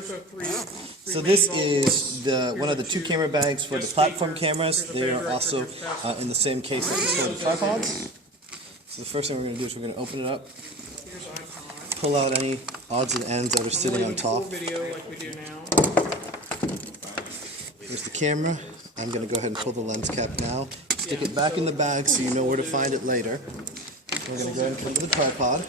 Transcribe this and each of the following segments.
So this is one of the two camera bags for the platform cameras. They are also in the same case that we store the tripods. So the first thing we're going to do is we're going to open it up, pull out any odds and ends that are sitting on top. Here's the camera. I'm going to go ahead and pull the lens cap now. Stick it back in the bag so you know where to find it later. We're going to go ahead and come to the tripod.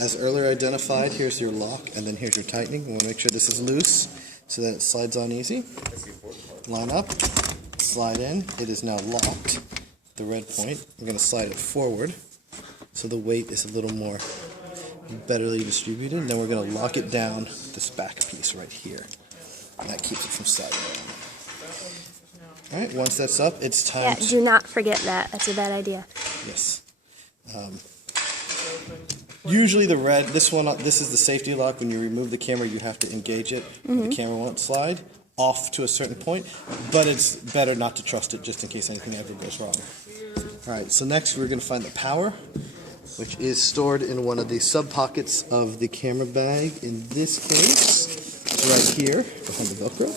As earlier identified, here's your lock, and then here's your tightening. We want to make sure this is loose so that it slides on easy. Line up, slide in. It is now locked, the red point. We're going to slide it forward so the weight is a little more betterly distributed. And then we're going to lock it down, this back piece right here. And that keeps it from sliding around. All right, once that's up, it's time to... do not forget that. That's a bad idea. Yes. Usually the red, this is the safety lock. When you remove the camera, you have to engage it. The camera won't slide off to a certain point, but it's better not to trust it just in case anything ever goes wrong. All right, so next we're going to find the power, which is stored in one of the sub-pockets of the camera bag. In this case, it's right here behind the Velcro.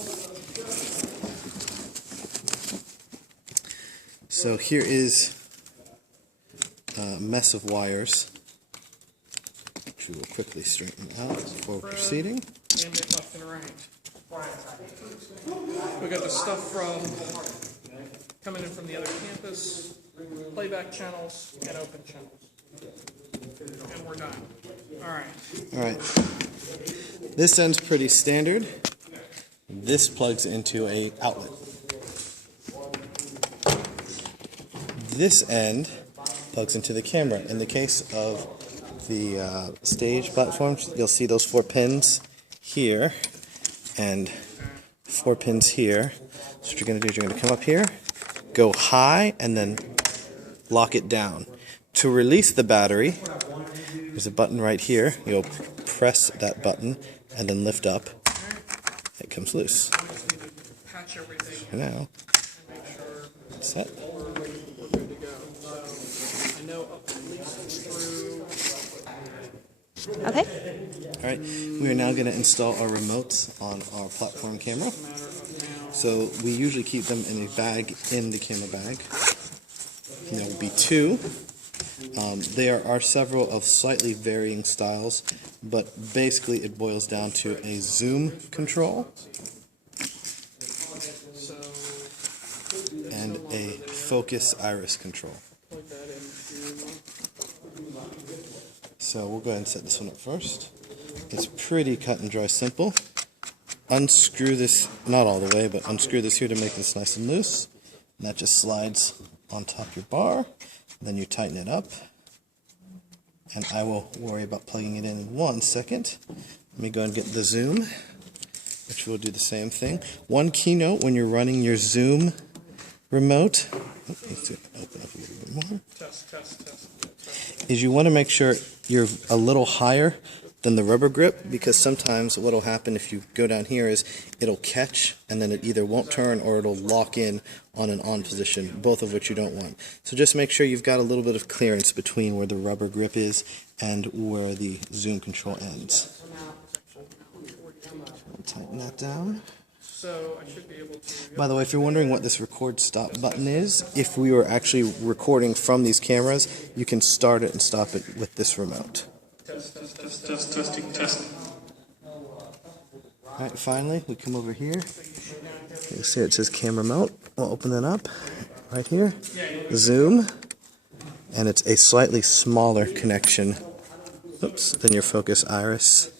So here is a mess of wires, which we will quickly straighten out before proceeding. Left and right. We got the stuff coming in from the other campus, playback channels, and open channels. And we're done. All right. This end's pretty standard. This plugs into an outlet. This end plugs into the camera. In the case of the stage platforms, you'll see those 4 pins here and 4 pins here. So what you're going to do is you're going to come up here, go high, and then lock it down. To release the battery, there's a button right here. You'll press that button and then lift up. It comes loose. For now, set. Okay. All right, we are now going to install our remotes on our platform camera. So we usually keep them in a bag in the camera bag. And there will be 2. There are several of slightly varying styles, but basically it boils down to a zoom control and a focus iris control. So we'll go ahead and set this one up first. It's pretty cut and dry simple. Unscrew this, not all the way, but unscrew this here to make this nice and loose. And that just slides on top of your bar. Then you tighten it up. And I will worry about plugging it in 1 second. Let me go and get the zoom, which will do the same thing. One keynote when you're running your zoom remote, let's open up a little bit more, is you want to make sure you're a little higher than the rubber grip, because sometimes what will happen if you go down here is it'll catch and then it either won't turn or it'll lock in on an on position, both of which you don't want. So just make sure you've got a little bit of clearance between where the rubber grip is and where the zoom control ends. Tighten that down. By the way, if you're wondering what this record stop button is, if we were actually recording from these cameras, you can start it and stop it with this remote. Test. Alright, finally, we come over here. You see it says camera remote. We'll open that up right here. Zoom. And it's a slightly smaller connection than your focus iris.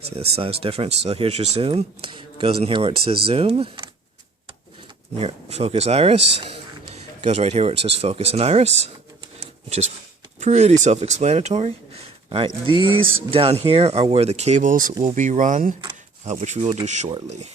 See the size difference? So here's your zoom. Goes in here where it says zoom. And your focus iris goes right here where it says focus and iris, which is pretty self-explanatory. Alright, these down here are where the cables will be run, which we will do shortly.